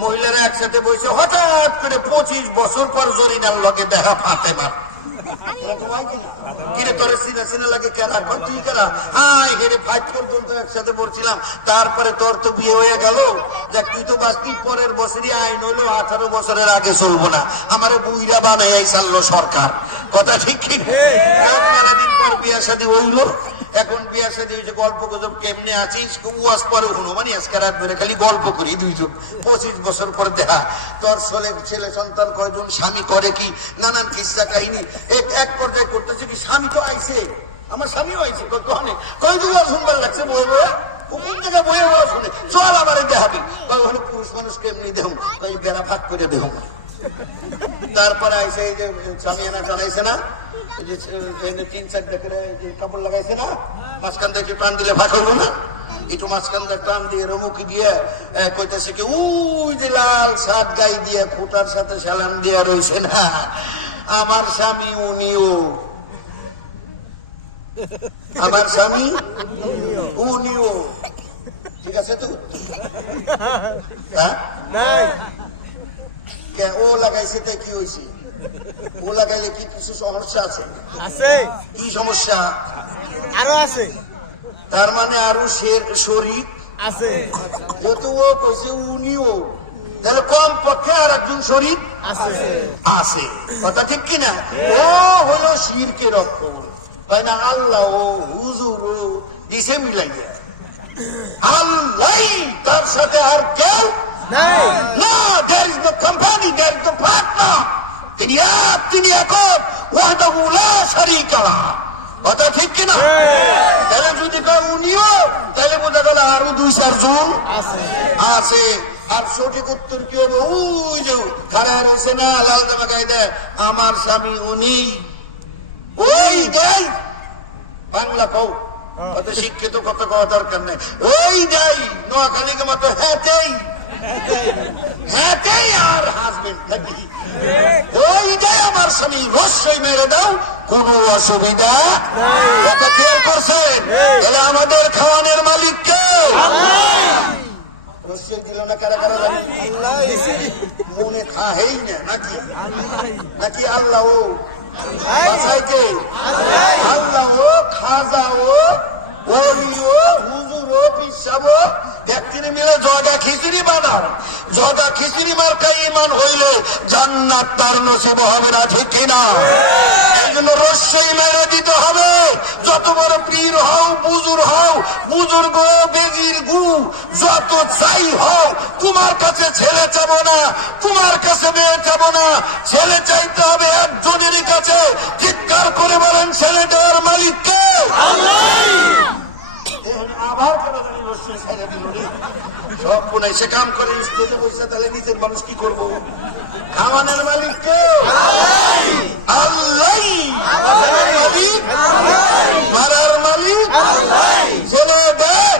মহিলারা একসাথে বসে হঠাৎ করে 25 বছর পর জরিনার লগে দেখা ফাতেমা কিরে তোর সিনা সিনা লাগে কেরা তুই কেরা হেরে 5 পর্যন্ত একসাথে পড়ছিলাম তারপরে তোর তো বিয়ে হয়ে গেল দেখ তুই তো বাঁচতি পরের বছরই আইন হইলো 18 বছরের আগে চলবো না আমারে বুইরা বানাই চাললো সরকার কথা ঠিক ঠিক মেলাদিন পর বিয়া শাদী হইলো এখন বিয়া শাদী হয়েছে গল্প গুজব কেমনে আছিস ওয়াজ পরে হনুমানি আজকে রাত বেড়ে খালি গল্প করি দুইজন 25 বছর পর দেখা তোর ছেলে সন্তান কয়জন স্বামী করে কি নানান কিস্সা কাহিনী এক পর্যায়ে করতেছে কি স্বামী তো আইছে আমার স্বামীও আইছে কয় যুগে শুনবার লাগছে বই বই কোন জায়গায় বইয়ে বলা শুনে চল আমার দেখাবি হলো পুরুষ মানুষ কেমনি দেহুম কই বেড়া ফাঁক করে দেহুম তারপরে আইসে এই যে স্বামীয়ানা চালাইছে না 3-4 করে কাপড় লাগাইছে না মাঝখান থেকে টান দিলে ফাঁক হইব না একটু মাঝখান দিয়ে টান দিয়ে রমুকি দিয়ে কইতেছে কি উই যে লাল শার্ট গাই দিয়ে ফুটার সাথে সালাম দিয়া রয়েছে না আমার স্বামী উনিও আমার স্বামী উনিও ঠিক আছে তো ও লাগাইছে তাই কি হয়েছে ও লাগাইলে কি কিছু সমস্যা আছে কি সমস্যা আরো আছে তার মানে আরো শরীর আছে যেহেতু ও কইছে উনিও তাহলে কম পক্ষে আর একজন শরীর আছে কথা ঠিক কিনা ও হলো শিরকে রক্ষণ তাই না আল্লাহ ও হুজুর ও দিছে মিলাইয়া আল্লাহ তার সাথে আর কেউ নাই না there is no company there is no partner তিনি একক ওয়াহদাহু লা শারীকা লাহু কথা ঠিক কিনা তাহলে যদি কেউ উনিও তাহলে বোঝা গেল আরো 2-4 জন আছে আর সঠিক উত্তর কি হবে ওই যে খাড়া রয়েছে না লাল জামা গায়ে দেয় আমার স্বামী উনি ওই দেয় বাংলা কও অত শিক্ষিত কত কওয়া দরকার নেই ওই দেয় নোয়াখালীকে মতো হ্যাঁ আর হাজবেন্ড থাকি ওই দেয় আমার স্বামী রস্যই মেরে দাও কোনো অসুবিধা কথা খেয়াল করছেন তাহলে আমাদের খাওয়ানোর মালিক কে রস্যই দিল না কারা কারা মনে খাহেই না নাকি আল্লাহ ও বাসাইকে আল্লাহ ও খাজা ও ওলি ও হুজুর ও পিসাব ব্যক্তির মিলে জগা খিচুড়ি বানাও জগা খিচুড়ি মার্কা ইমান হইলে জান্নাত তার নসিব হবে না ঠিক কিনা এই জন্য রস্যই মেরে দিতে হবে যত বড় পীর হও বুজুর্গ বেজির গু যত চাই হও তোমার কাছে ছেলে চাবো না তোমার কাছে মেয়ে চাবো না ছেলে চাইতে হবে একজনেরই কাছে চিৎকার করে বলেন ছেলে দেওয়ার মালিককে আবার সব পুনাই সে কাম করে স্টেজে বসে তাহলে নিজের মানুষ কি করবো খাওয়ানোর মালিক কে আল্লাহ মালিক মারার মালিক ছেলে দেখ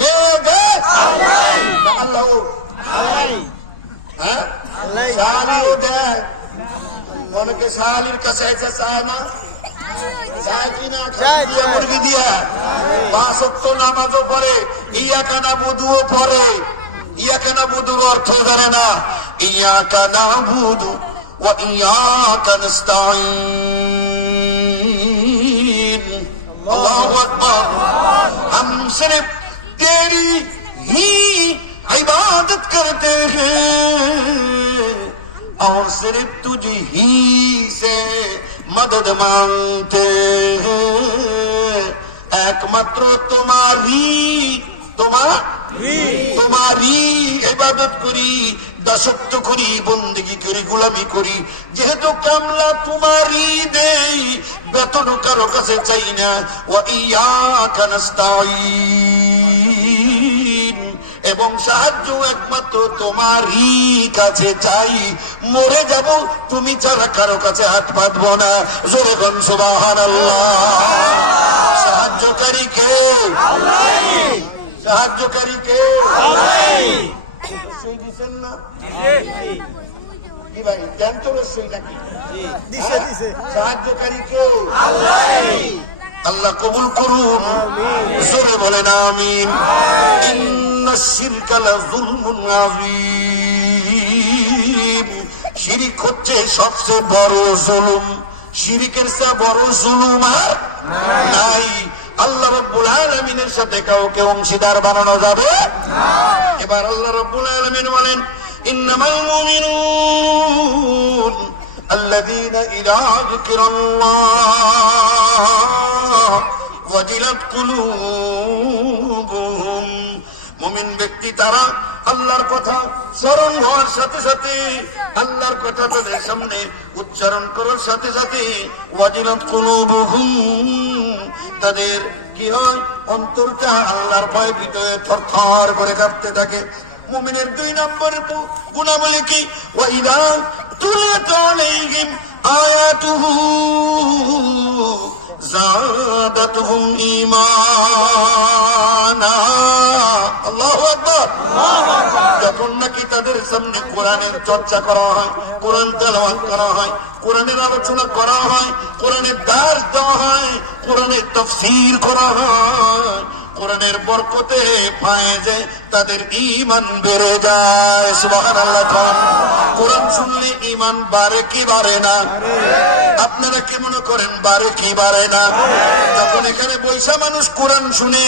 মেয়ে দেখ আল্লাহ হ্যাঁ শালিও দেখ অনেকে শালির কাছে এসে চায় না মুরগি দিয়া 5 ওয়াক্ত নামাজও পড়ে ইয়াকা নাবুদুও পড়ে ইয়াকা নাবুদুর অর্থ জানে না ইয়াকা নাবুদু ওয়া ইয়াকা নাস্তাঈন আল্লাহু আকবার हम सिर्फ तेरी ही इबादत करते हैं और सिर्फ तुझे ही से मदद मांगते हैं একমাত্র তোমারই ইবাদত করি দাসত্ব করি বন্দেগী করি গোলামি করি যেহেতু কামলা তোমারই দেই বেতন কারো কাছে চাই না ওয়া ইয়াকা নাস্তাঈন এবং সাহায্য একমাত্র তোমারই কাছে চাই মরে যাব তুমি ছাড়া কারো কাছে হাত পাতব না জোরে বল সুবহানাল্লাহ সাহায্যকারী কে সাহায্যকারী কে রসই দিচ্ছেন না কি ভাই দেন তো রসই নাকি সাহায্যকারী কে আল্লাহ কবুল করুন জোরে বলেন আমিন ইন্নাশ শিরকা লাযুলমুন আযীম। শিরিক হচ্ছে সবচেয়ে বড় জুলুম। শিরিকের চেয়ে বড় জুলুম আর নাই। আল্লাহ রাব্বুল আলামিনের সাথে কাউকে অংশীদার বানানো যাবে না। এবার আল্লাহ রাব্বুল আলামিন বলেন, ইন্নামাল মুমিনুন আল্লাযীনা ইযা যুকিরাল্লাহ ওয়াজিলাত কুলুবুহুম। মুমিন ব্যক্তি তারা আল্লাহর কথা স্মরণ হওয়ার সাথে সাথে, আল্লাহর কথা তাদের সামনে উচ্চারণ করার সাথে সাথে ওয়াজিলাত কুলুবুহুম, তাদের কি হয়, অন্তরটা আল্লাহর ভয়ে ভিতরে থরথর করে কাঁপতে থাকে। মুমিনের 2 নম্বর গুণাবলী কি? ওয়াইদা তুলিয়াত আলাইহিম আয়াতুহু যাদাতুহুম ঈমানা। আল্লাহু আকবার। যখন নাকি তাদের সামনে কোরআনের চর্চা করা হয়, কোরআন তেলাওয়াত করা হয়, কোরআনের আলোচনা করা হয়, কোরআনের দার্স দেওয়া হয়, কোরআনের তাফসীর করা হয়, কোরআনের বরকতে পায় যে তাদের ঈমান বেড়ে যায়। সুবহানাল্লাহ। কোরআন শুনলে ঈমান বাড়ে কি বাড়ে না? আপনারা কি মনে করেন বাড়ে কি বাড়ে না? যখন এখানে বৈশা মানুষ কোরআন শুনে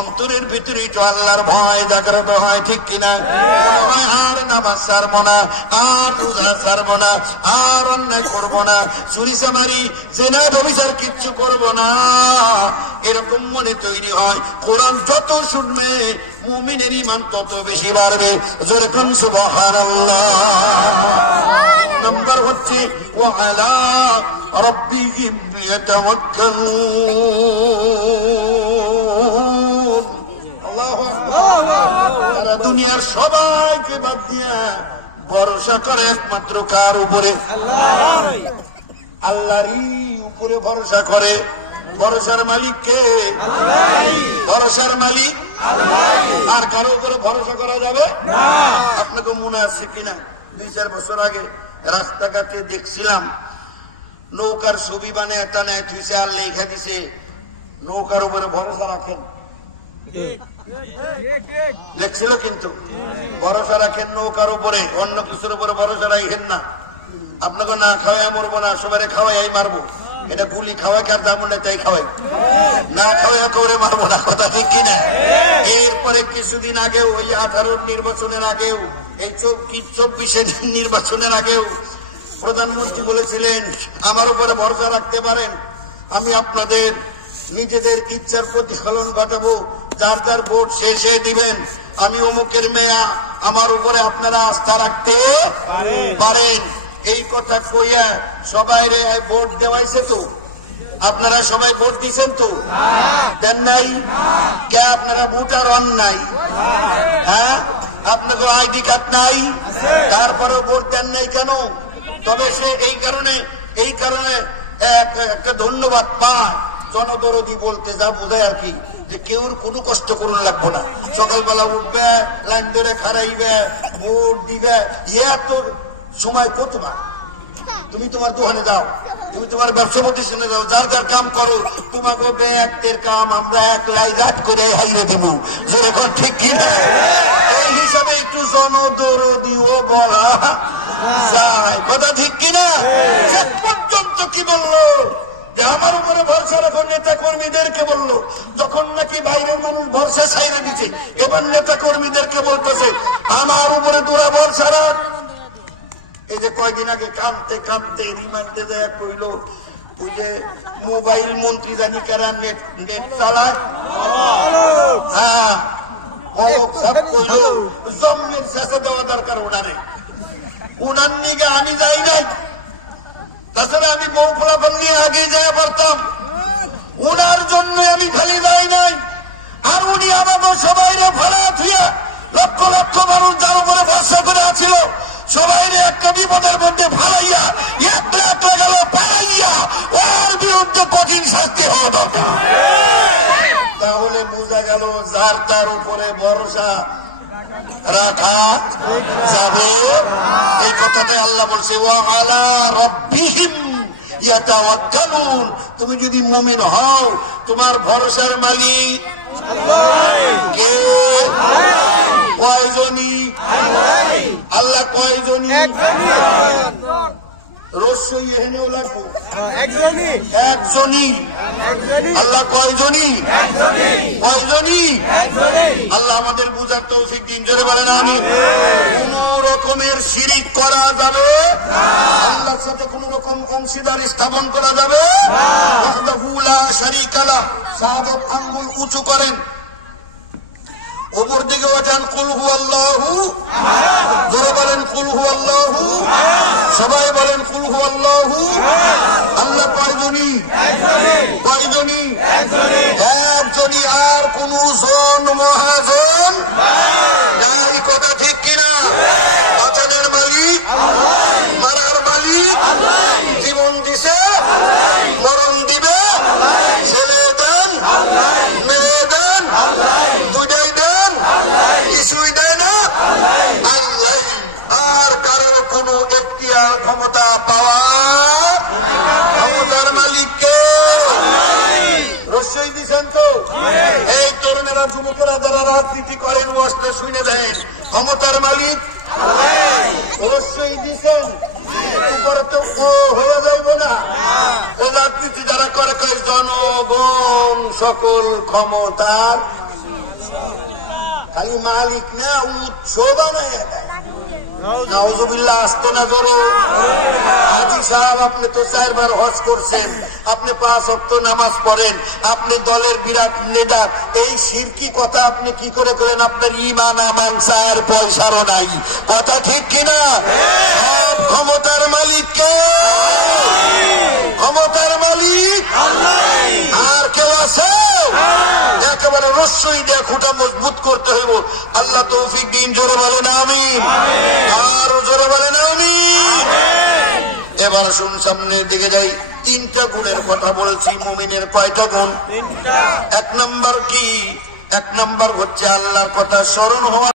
অন্তরের ভিতরে একটু আল্লাহর ভয় জাগ্রত হয়, ঠিক কিনা? আর নামাজ ছাড়বো না, আর রোজা ছাড়বো না, আর অন্যায় করবো না, চুরি চামারি জেনা ব্যভিচার কিচ্ছু করবো না, এরকম মনে তৈরি হয়। কোরআন যত শুনবে মুমিনের ঈমান তত বেশি বাড়বে। জোরে কোন সুবহানাল্লাহ। নাম্বার হচ্ছে ওয়া আলা রাব্বিহিম ইয়াতাওয়াক্কালুন। আল্লাহু আকবার। তারা দুনিয়ার সবাইকে বাদ দিয়া ভরসা করে একমাত্র কার উপরে? আল্লাহরই উপরে ভরসা করে। ভরসার মালিক কে? ভরসার মালিক আর কারো উপরে ভরসা করা যাবে না। আপনাকে মনে আছে কিনা 2-4 বছর আগে রাস্তাঘাটে দেখছিলাম নৌকার ছবি বানিয়ে একটা নেয় থুইছে আর লেখা দিছে নৌকার উপরে ভরসা রাখেন। দেখছিল কিন্তু ভরসা রাখেন নৌকার উপরে, অন্য কিছুর উপরে ভরসা রাখেন না। আপনাকে না খাওয়াই মরবো না, সবাই খাওয়াই মারবো। এটা গুলি খাওয়াই কার দামন তাই খাওয়াই, না খাওয়াই করে মারবো না, কথা ঠিক কিনা? এরপরে কিছুদিন আগেও ওই 18 নির্বাচনের আগেও, এই 24 নির্বাচনের আগেও প্রধানমন্ত্রী বলেছিলেন আমার উপরে ভরসা রাখতে পারেন, আমি আপনাদের নিজেদের ইচ্ছার প্রতিফলন ঘটাবো, যার যার ভোট শেষে দিবেন, আমি অমুকের মেয়া, আমার উপরে আপনারা আস্থা রাখতে পারেন। এই কথা কইয়া সবাই ভোট দেওয়াইছে তো? আপনারা সবাই ভোট দিচ্ছেন তো? দেন নাই? কে আপনারা ভোটার হন নাই? হ্যাঁ, আপনাদের আইডি কার্ড নাই, তারপরেও ভোট দেন নাই কেন? তবে সে এই কারণে একটা ধন্যবাদ পায়, জনদরদি বলতে যা বোঝায় আর কি, যে কেউর কোনো কষ্ট করুন লাগবো না, সকালবেলা উঠবে, লাইন ধরে খারাইবে, ভোট দিবে। এত সময় কো তোমার? তুমি তোমার দোকানে যাও, তুমি তোমার ব্যবসা প্রতিষ্ঠানে যাও, যার যার কাম করো, তোমাকে ব্যক্তির কাম আমরা 1 লাই রাত করে হাইরে দিব, যেরকম ঠিক কিনা? এই হিসাবে একটু জনদরদিও বলা যায়, কথা ঠিক কিনা? শেষ পর্যন্ত কি বললো যে আমার উপরে ভরসা রাখো, নেতা কর্মীদেরকে বললো। যখন নাকি বাইরের মানুষ ভরসা ছাইরে দিচ্ছে, এবার নেতা কর্মীদেরকে বলতেছে আমার উপরে তোরা ভরসা রাখ। এই যে কয়দিন আগে কাঁদতে কাঁদতে রিমান্ডে দেয়া কইল ওই যে মোবাইল মন্ত্রী জানি কারা নেট চালায়, হ্যাঁ, জম্মের শেষে দেওয়া দরকার ওনারে। উনার নিগে আমি যাই নাই, তাছাড়া আমি বউ ফলাফল নিয়ে আগে যাই পারতাম। উনার জন্য আমি খালি যাই নাই, আর উনি আমাদের সবাই ফেলা থুয়া লক্ষ লক্ষ মানুষ যার উপরে ভরসা করে আছিল সবাই একটা বিপদের মধ্যে ফালাইয়া একলা গেল পালাইয়া, ওর বিরুদ্ধে কঠিন শাস্তি হওয়া দরকার। তাহলে বোঝা গেল যার তার উপরে ভরসা রাখা যাবে। এই কথাটাই আল্লাহ বলছে ওয়া আলা রাব্বিহিম ইয়াতাওয়াক্কালুন। তুমি যদি মুমিন হও, তোমার ভরসার মালিক কে? কয়জনই? আল্লাহ কয়জনই? রস্যই এহেনেও লাগবো একজনই। একজনই। আল্লাহ কয়জনই? কয়জনই? আল্লাহ আমাদের বুঝার তৌফিক দিন, জোরে বলেন আমিন। কোন রকমের শিরিক করা যাবে, আল্লাহর সাথে কোন রকম অংশীদার স্থাপন করা যাবে। ওয়াহদাহু লা শারীকা লাহ। শাহাদাত আঙ্গুল উঁচু করেন, উপর দিকে ওয়াজান কুল হুয়াল্লাহু আহাদ। জোরে বলেন কুল হুয়াল্লাহু আহাদ। সবাই বলেন কুল হুয়াল্লাহু আহাদ। আল্লাহ কয়জনই? কয়জনই? একজনই। আর কোন জন মহাজন নাই, কথা ঠিক কিনা? বাঁচানোর মালিক, মারার মালিক, জীবন দিছে, মরণ দিবে, ছেলে দেন, মেয়ে দেন, দুইটাই দেন, কিছুই দেয় না আল্লাহ। আর কারোর কোন এখতিয়ার ক্ষমতা পাওয়ার ক্ষমতার মালিককে রসই দিচ্ছেন তো। এই তরুণেরা, যুবকেরা যারা রাজনীতি করেন, ওয়াজটা শুনে দেন, ক্ষমতার মালিক রসই দিচ্ছেন। উপরে তো ও হয়ে যাইব না। ও রাজনীতি যারা করে কয় জনগণ সকল ক্ষমতার খালি মালিক না, উৎস বানায় দেয়। নাউজুবিল্লাহ, আসতো না জোরে। হাজী সাহেব, আপনি তো 4 বার হজ করছেন, আপনি 5 ওয়াক্ত নামাজ পড়েন, আপনি দলের বিরাট নেতা, এই শিরকি কথা আপনি কি করে করেন? আপনার ঈমান আমান চার পয়সারও নাই, কথা ঠিক কিনা? সব ক্ষমতার মালিক কে? ক্ষমতার মালিক আর কেউ আছে? একেবারে রস্যই দিয়ে খুঁটা মজবুত করতে হইব। আল্লাহ তৌফিক দিন, জোরে বলেন আমিন। আর জোরে বলেন আমিন। এবার শুন, সামনের দিকে যাই। 3টা গুণের কথা বলছি। মুমিনের কয়টা গুণ? 1 নাম্বার কি? 1 নাম্বার হচ্ছে আল্লাহর কথা স্মরণ হওয়া।